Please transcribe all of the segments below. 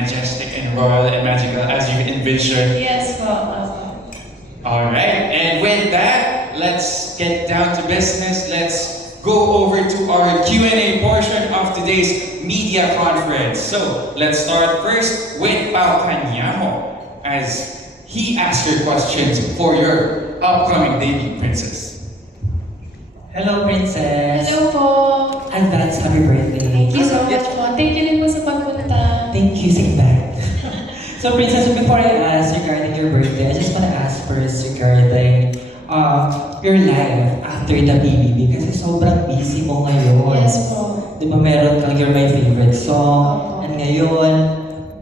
majestic and royal and magical as you envision. Yes po. Alright, and with that, let's get down to business. Let's go over to our Q&A portion of today's media conference. So, let's start first with Pao Kanyamo as he asks your questions for your upcoming debut, Princess. Hello, Princess! Hello po. Advance happy birthday! Thank you so much po. Thank you din po sa pagpunta. Thank you, sit back. So, Princess, before I ask regarding your birthday, I just want to ask first regarding your life after the BBB kasi sobrang busy mo ngayon. Yes po. Di ba meron kang You're My Favorite Song, and ngayon,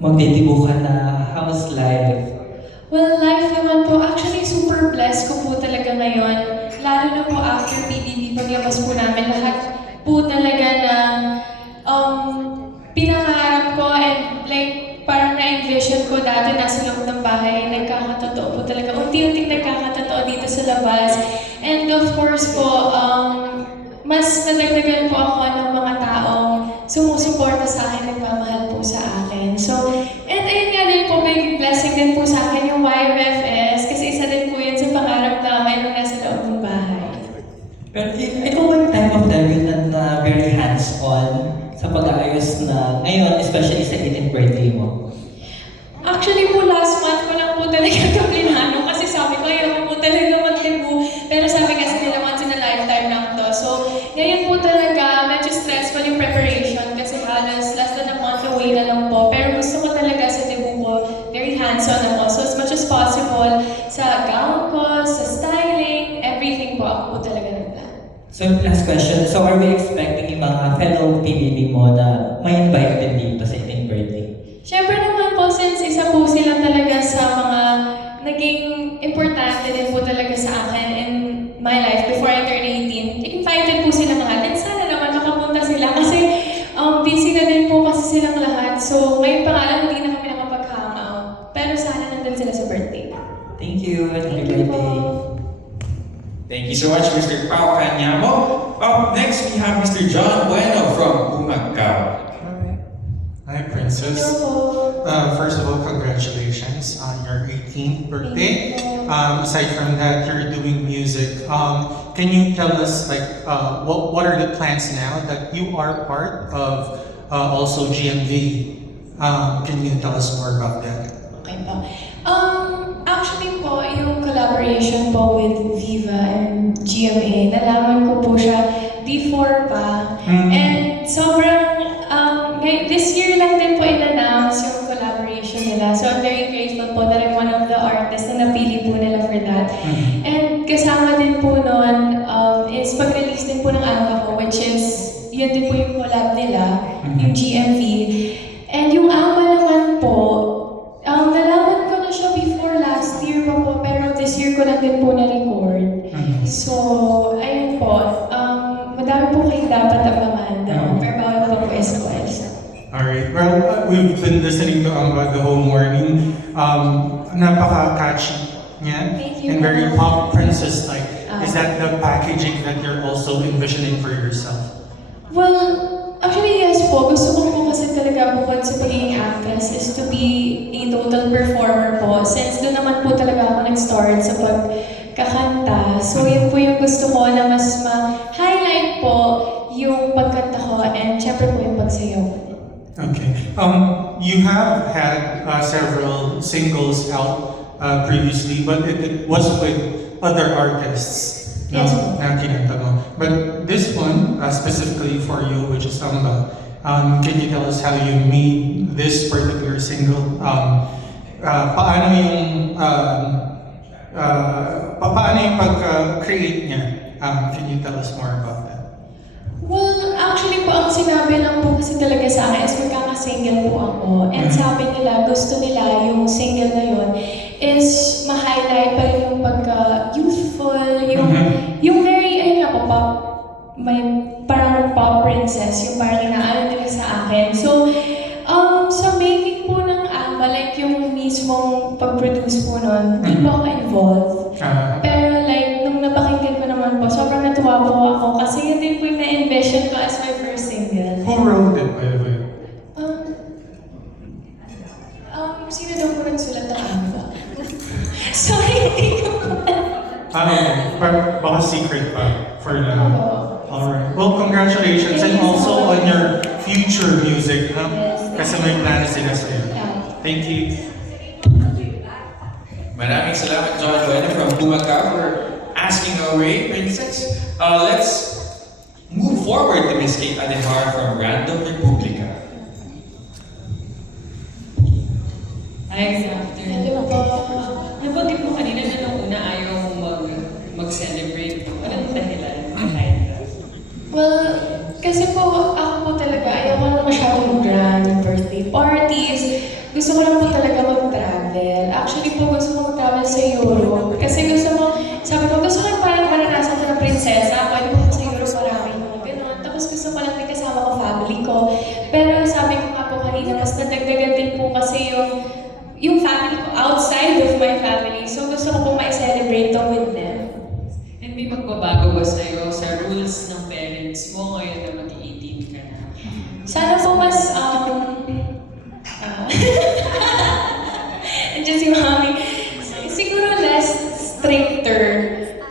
magdidibo ka na. How's life? Well, life naman po, actually super blessed ko po talaga ngayon. Lalo na po after PBB, pagyabas po namin, lahat po talaga na pinangarap ko and like parang na-envision ko dati nasa loob ng bahay, nagkakatotoo po talaga. Unti-unting nagkakatotoo dito sa labas. And of course po, mas nadagdagan po ako ng mga taong sumusuporta sa akin, nagmamahal po sa akin. So, and ayun nga din po, may blessing din po sa akin yung YMFS kasi isa din po yun sa pangarap namin nung nasa loob ng bahay. Pero ito ba yung time of the year na very hands-on sa pag-aayos na ngayon, especially sa 18th birthday mo? Actually po, last month ko lang po talaga ito plinano kasi sabi ko, ayoko po talaga mag-debut. Pero sabi kasi nila once in a lifetime lang to. So, ngayon po talaga, medyo stressful yung preparation kasi halos less than a month away na lang po. Pero gusto ko talaga sa debut ko, very hands-on ako. So, as much as possible, sa gown ko, sa styling, everything po, ako po talaga nagplan. So, last question. So, are we expecting yung mga fellow PBB mo na may invite din dito sa 18th birthday? Siyempre naman po, since isa po sila talaga sa mga naging importante din po talaga sa akin in my life before I turn 18, invited po sila mga and sana naman makapunta sila kasi busy na din po kasi silang lahat. So, ngayon pa nga lang hindi na kami nakapag-hangout. Pero sana nandun sila sa birthday. Thank you. Happy Thank you birthday. po. Thank you so much, Mr. Pao Kanyamo. Up next, we have Mr. John Bueno from Bumagkaw. Hi, Princess. Hello po. First of all, congratulations on your 18th birthday. Thank you. Aside from that, you're doing music. Can you tell us, like, what are the plans now that you are part of also GMV? Can you tell us more about that? Okay po. Actually po, yung collaboration po with Viva and GMA, nalaman ko po siya before pa. And sobrang, this year lang din po in-announce yung collaboration nila. So I'm very grateful po that I'm one of the artists na napili po nila for that. And kasama din po nun is pag-release din po ng album ko, which is, yun din po yung collab nila, yung GMV. And yung AMA naman po, nalaman ko na siya before last year pa po, pero this year ko lang din po na-record. So, ayun po, madami po kayong dapat abangan doon, pero bawal pa po SOS. Alright, well, we've been listening to Amba the whole morning. Napaka-catchy niya. Thank you. And very pop princess-like. Is that the packaging that you're also envisioning for yourself? Well, actually yes po. Gusto ko po kasi talaga bukod sa pagiging actress is to be a total performer po. Since doon naman po talaga ako nag-start sa pagkakanta. So yun po yung gusto ko na mas ma-highlight po yung pagkanta ko and syempre po yung pagsayaw. Okay. You have had several singles out previously, but it was with other artists. Yes. Na kinanta mo. But this one, specifically for you, which is Amba, can you tell us how you made this particular single? Paano yung pag-create niya? Can you tell us more about that? Well, actually po, ang sinabi lang po kasi talaga sa akin is magkaka-single po ako. And sabi nila, gusto nila yung single na yun is ma-highlight pa rin yung pagka-youthful, yung very, ayun nga po, pop, may parang pop princess, yung parang inaano nila sa akin. So, sa making po ng AMA, like yung mismong pag-produce po nun, hindi po ako involved. Pero like, nung napakinggan ko naman po, sobrang natuwa po ako kasi yun din po yung na-envision ko as my first single. Who wrote it, by the way? Baka secret pa for now. Alright. Well, congratulations and also on your future music, huh? Kasi may plans sila sa'yo. Thank you. Maraming salamat, John Buena from Bumagka for asking away, Princess. Let's move forward to Miss Kate Adehar from Random Republica. Hi, good afternoon. Hello po. Nabanggit mo kanina na nung una ayaw mo mag-celebrate. Anong dahilan behind that? Well, kasi po, ako po talaga, ayaw ko na masyadong grand yung birthday parties. Gusto ko lang po talaga mag-travel. Actually po, gusto ko mag-travel sa Europe. Kasi gusto ko, sabi ko, gusto ko parang maranasan ko ng prinsesa. Pwede ko sa Europe marami mo. Ganun. Tapos gusto ko lang din kasama ko family ko. Pero sabi ko nga po kanina, mas nadagdagan din po kasi yung family ko outside of my family. So gusto ko po ma-celebrate to with them. And may magbabago ba sa'yo sa rules ng parents mo ngayon na mag-18 ka na? Sana po mas, Andiyan si Mami. Siguro less stricter.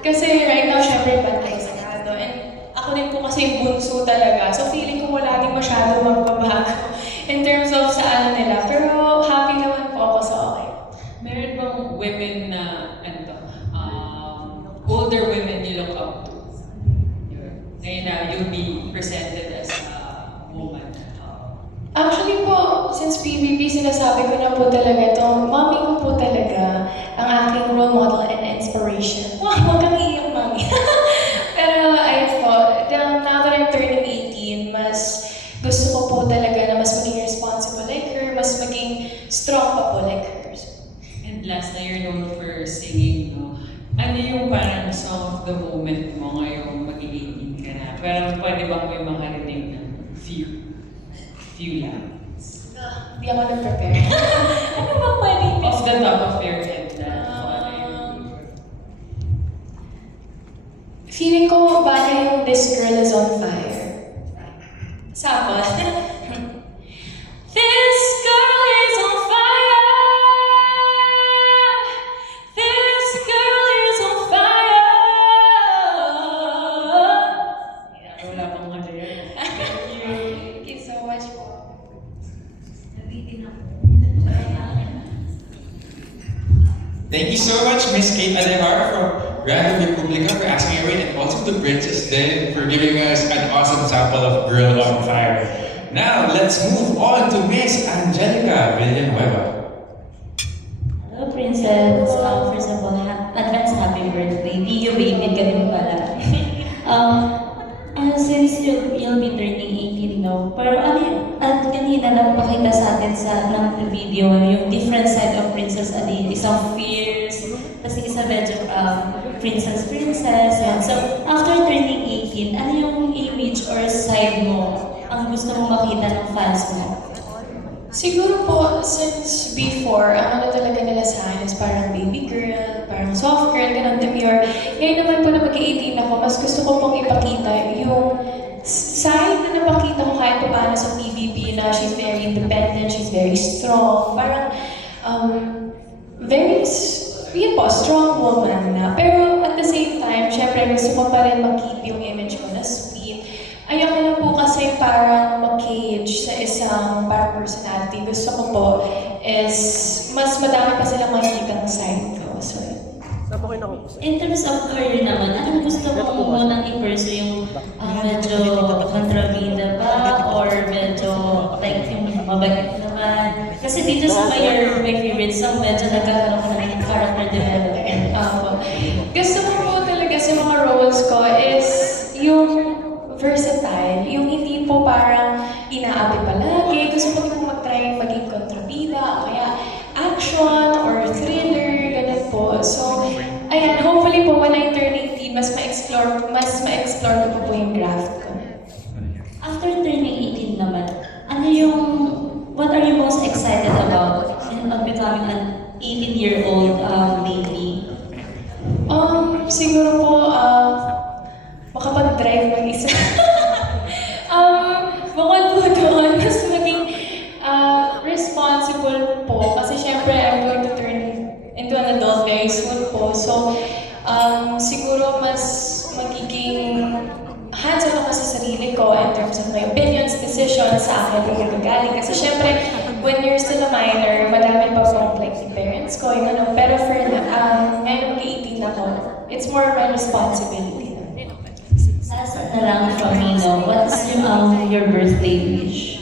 Kasi right now, syempre, bantay sarado. And ako din po kasi yung bunso talaga. So feeling ko wala din masyado magbabago in terms of sa ano nila. Pero happy naman po ako sa okay. Meron bang women na, older women you look up to? Yun. Ngayon na you'll be presented as a woman. Actually po, since PBB, sinasabi ko na po talaga ito, mami ko po talaga ang aking role model and inspiration. Wow, huwag kang iiyak, mami. Pero ayun po, now that I'm turning 18, mas gusto ko po talaga na mas maging responsible like her, mas maging strong pa po like her. And last na you're known for singing, no? Ano yung parang song of the moment mo ngayong mag-18 ka na? Parang pwede bang may makarinig ng few lines? Hindi ako nag-prepare. Ano ba pwede? Off the top of your head na kung ano yun. Feeling ko bagay yung This Girl Is On Fire. Sample. This girl is on fire. This girl is on fire. Wala pang ano yun. Thank you so much po. Thank you so much, Miss Kate Adehar from Random Republica for asking away, and also to Princess Den for giving us an awesome sample of Girl on Fire. Now, let's move on to Miss Angelica Villanueva. Hello, Princess. First of all, advance happy birthday. Di you baby ka din pala. Since you'll be turning 18, no? Pero at kanina lang pakita sa atin ng video yung different side of Princess Adi. Isang fierce, tapos isa medyo princess. Yan. So, after turning 18, ano yung image or side mo ang gusto mong makita ng fans mo? Siguro po, since before, ang ano talaga nila sa akin is parang baby girl, parang soft girl, ganun, demure. Ngayon naman po na mag-18 ako, mas gusto ko pong ipakita yung side na napakita ko kahit pa paano sa PBB na she's very independent, she's very strong, parang yun po, strong woman na. Pero at the same time, syempre gusto ko pa rin mag-keep yung image ko na sweet. Ayoko lang po kasi parang mag-cage sa isang parang personality. Gusto ko po is mas madami pa silang makikita ng side ko. So, In terms of career naman, anong gusto mo munang i-pursue yung medyo kontrabida ba or medyo like yung mabagit naman? Kasi dito sa my favorite song, medyo nagkakaroon ka ng character development. gusto ko po talaga sa mga roles ko is yung versatile, yung hindi po parang inaapi palagi. Gusto ko po mag-try maging kontrabida, o kaya action or thriller, ganun po. So, ayan, hopefully po when I turn 18, mas ma-explore ko po yung craft ko. After turning 18 naman, what are you most excited about in becoming an 18-year-old lady? Siguro po, makapag-drive mag-isa. Bukod po doon, mas maging responsible po. Kasi syempre, I'm going to turn into an adult very soon po. So, siguro mas magiging hands-on ako sa sarili ko in terms of my opinions, decisions, sa akin kung ito galing. Kasi syempre, when you're still a minor, madami pa pong like parents ko, yung ano. Pero for ngayon mag-18 ako, it's more of my responsibility. Last na lang from me, no? What's your birthday wish?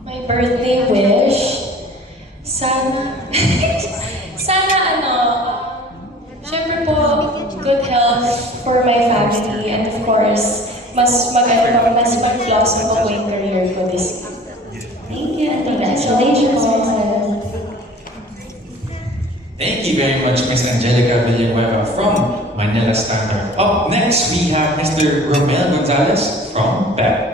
My birthday wish, sana, sana syempre po, good health for my family, and of course, mas mag-blossom po yung career ko this year. Thank you and congratulations. Thank you very much, Miss Angelica Villanueva from Manila Standard. Up next, we have Mr. Romel Gonzalez from BEP.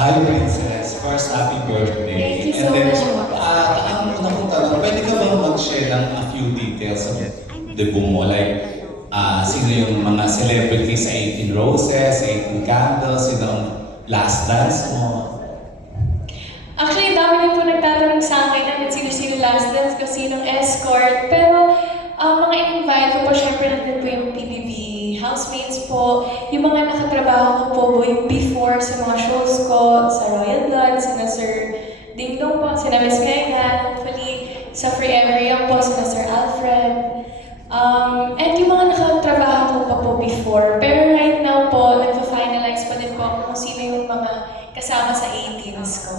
Hi, Princess. First, happy birthday. Thank you so much. Ang una kong tanong, pwede ka bang mag-share ng a few details of debut mo? Like, sino yung mga celebrities sa 18 Roses, 18 Candles, sino ang last dance mo? Actually, dami din po nagtatanong sa akin na sino last dance ko, sinong escort. Pero, mga in-invite ko po, syempre nandun po yung PBB housemates po, yung mga nakatrabaho ko po yung before sa mga shows ko, sa Royal Blood, sina Sir Ding Dong po, sina Miss Megan, hopefully sa Free Every po, sina Sir Alfred. And yung mga nakatrabaho ko pa po before. Pero right now po, nagpa-finalize pa din po ako kung sino yung mga kasama sa 18s ko.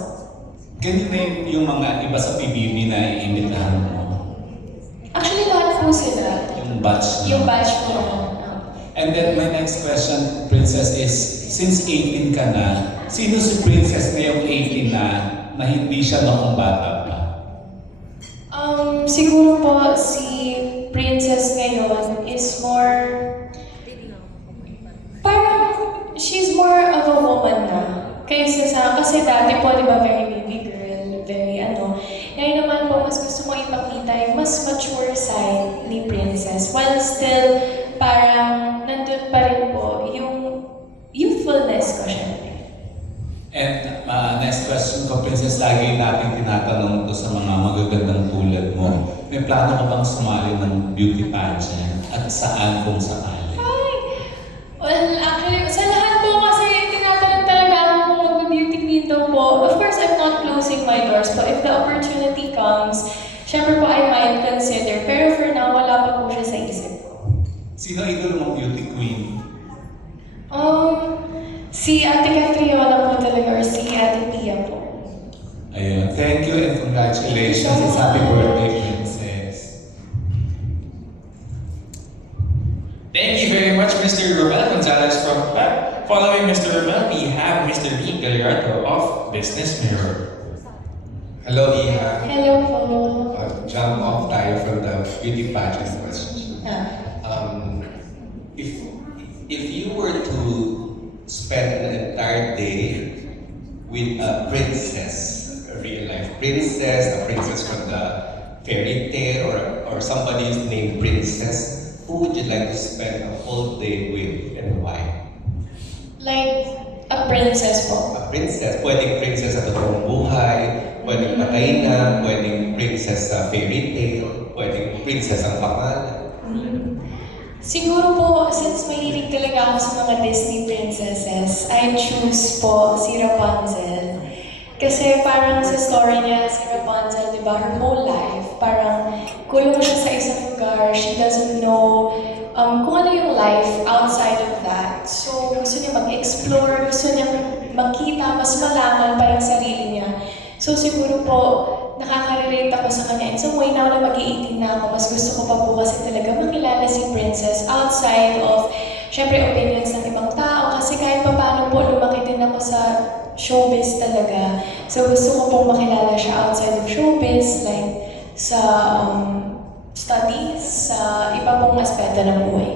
Ganito yung mga iba sa PBB na iimbitahan mo? Actually, lahat po sila. Yung batch Yung batch po. And then my next question, Princess, is since 18 ka na, sino si Princess ngayong 18 na hindi siya noong bata pa? Siguro po si Princess ngayon is more, parang she's more of a woman na. Kasi dati po, di ba, very baby girl, very Ngayon naman po, mas gusto mo ipakita yung mas mature side ni Princess, while still parang nandun pa rin po yung youthfulness ko syempre. And next question ko, Princess, lagi natin tinatanong to sa mga magagandang tulad mo. May plano ka bang sumali ng beauty pageant? At saan kung sakali? Well, actually, sa lahat po kasi tinatanong talaga ako kung mag-beauty queen daw po. Of course, I'm not closing my doors, but if the opportunity comes, syempre po I might consider. Pero for now, wala pa po siya sa isip ko. Sino idol mong beauty queen? Si Ate Catriona po talaga or si Ate Pia po. Ayun. Thank you and congratulations. It's happy birthday, Princess. Thank you very much, Mr. Romel Gonzalez from BEP. Following Mr. Romel, we have Mr. Rick Gallardo of Business Mirror. Hello, Iha. Hello po. Jump off tayo from the beauty pageant question. If you were to spend an entire day with a princess, a real life princess, a princess from the fairy tale, or somebody named Princess, who would you like to spend a whole day with and why? Like a princess po. A princess, pwedeng princess sa totoong buhay, pwedeng patay na, pwedeng princess sa fairy tale, pwedeng princess ang pangalan. Siguro po, since mahilig talaga ako sa mga Disney princesses, I choose po si Rapunzel. Kasi parang sa story niya, si Rapunzel, di ba, her whole life, parang kulong siya sa isang lugar, she doesn't know kung ano yung life outside of that. So, gusto niya mag-explore, gusto niya makita, mas malaman pa yung sarili niya. So, siguro po, nakaka-relate ako sa kanya. In some way, now na mag-18 na ako, mas gusto ko pa po kasi talaga makilala si Princess outside of, syempre, opinions ng ibang tao. Kasi kahit pa paano po, lumaki din ako sa showbiz talaga. So, gusto ko pong makilala siya outside of showbiz, like sa studies, sa iba pong aspeto ng buhay.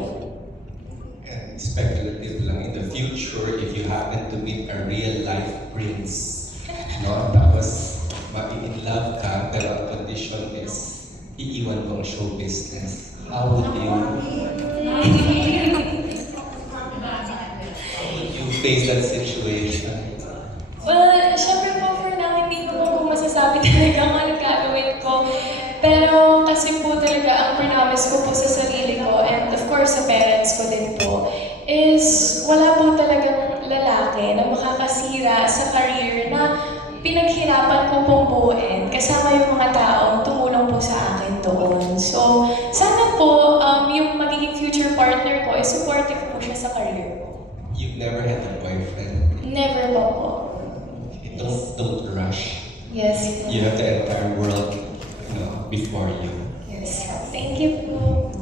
And speculative lang, in the future, if you happen to meet a real life prince, no? Tapos, ma-in love ka, pero ang condition is, iiwan ko ang show business. How would you face that situation? pinopromise ko po sa sarili ko, and of course sa parents ko din po, is wala po talagang lalaki na makakasira sa career na pinaghirapan ko pong buuin, kasama yung mga taong tumulong po sa akin doon. So, sana po yung magiging future partner ko, supportive po siya sa career ko. You've never had a boyfriend. Never po. Don't rush. Yes. You have the entire world, before you. Yes. Thank you po.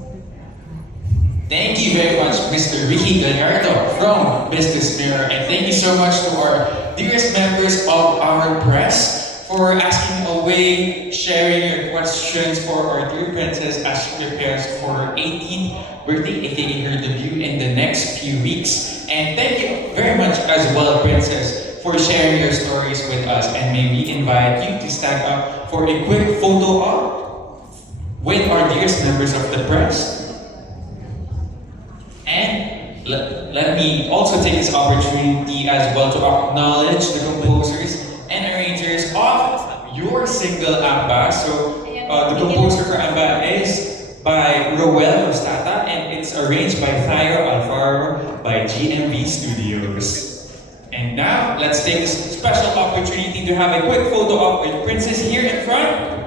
Thank you very much, Mr. Ricky Gallardo from Business Mirror, and thank you so much to our dearest members of our press for asking away, sharing your questions for our dear princess as she prepares for her 18th birthday, aka her debut in the next few weeks. And thank you very much as well, Princess, for sharing your stories with us. And may we invite you to stand up for a quick photo op with our dearest members of the press. And let me also take this opportunity as well to acknowledge the composers and arrangers of your single Amba. So the composer for Amba is by Roel Ostata, and it's arranged by Thayo Alfaro by GMV Studios. And now, let's take this special opportunity to have a quick photo op with Princess here in front.